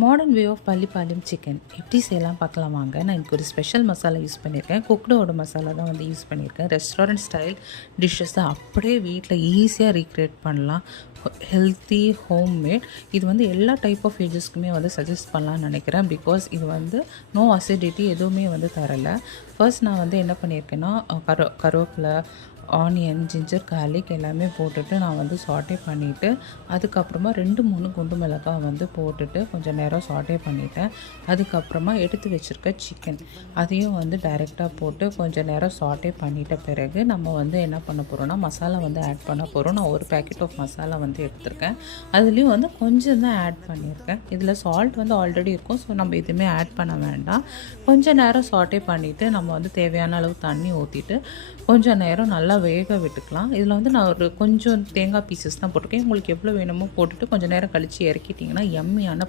Modern way of Pallipalayam chicken எப்படி செய்யலாம் பார்க்கலாம் வாங்க. நான் எனக்கு ஒரு ஸ்பெஷல் மசாலா யூஸ் பண்ணியிருக்கேன். குக்டோட மசாலா தான் வந்து யூஸ் பண்ணியிருக்கேன். ரெஸ்டாரண்ட் ஸ்டைல் டிஷ்ஷஸ் தான் அப்படியே வீட்டில் ஈஸியாக ரீக்ரியேட் பண்ணலாம். Healthy homemade. இது வந்து எல்லா டைப் ஆஃப் ஏஜஸ்க்குமே வந்து சஜஸ்ட் பண்ணலான்னு நினைக்கிறேன். பிகாஸ் இது வந்து நோ அசிடிட்டி எதுவுமே வந்து தரலை. ஃபர்ஸ்ட் நான் வந்து என்ன பண்ணியிருக்கேன்னா கருவேப்பிலை, ஆனியன், ஜிஞ்சர், கார்லிக் எல்லாமே போட்டுட்டு நான் வந்து சாட்டே பண்ணிவிட்டு அதுக்கப்புறமா 2-3 குண்டு மிளகாய் வந்து போட்டுட்டு கொஞ்சம் நேரம் சாட்டே பண்ணிவிட்டேன். அதுக்கப்புறமா எடுத்து வச்சுருக்க சிக்கன் அதையும் வந்து டைரெக்டாக போட்டு கொஞ்சம் நேரம் சாட்டே பண்ணிட்ட பிறகு நம்ம வந்து என்ன பண்ண போகிறோம்னா மசாலா வந்து ஆட் பண்ண போகிறோம். நான் ஒரு பேக்கெட் ஆஃப் மசாலா வந்து எடுத்திருக்கேன். அதுலேயும் வந்து கொஞ்சம் தான் ஆட் பண்ணியிருக்கேன். இதில் சால்ட் வந்து ஆல்ரெடி இருக்கும். ஸோ நம்ம எதுவுமே ஆட் பண்ண வேண்டாம். கொஞ்சம் நேரம் சாட்டே பண்ணிவிட்டு நம்ம வந்து தேவையான அளவு தண்ணி ஊற்றிட்டு கொஞ்சம் நேரம் நல்லா வேக விட்டுக்கலாம். இதில் வந்து நான் ஒரு கொஞ்சம் தேங்காய் பீசஸ் தான் போட்டிருக்கேன். உங்களுக்கு எவ்வளோ வேணுமோ போட்டுட்டு கொஞ்சம் நேரம் கழித்து இறக்கிட்டிங்கன்னா எம்மியான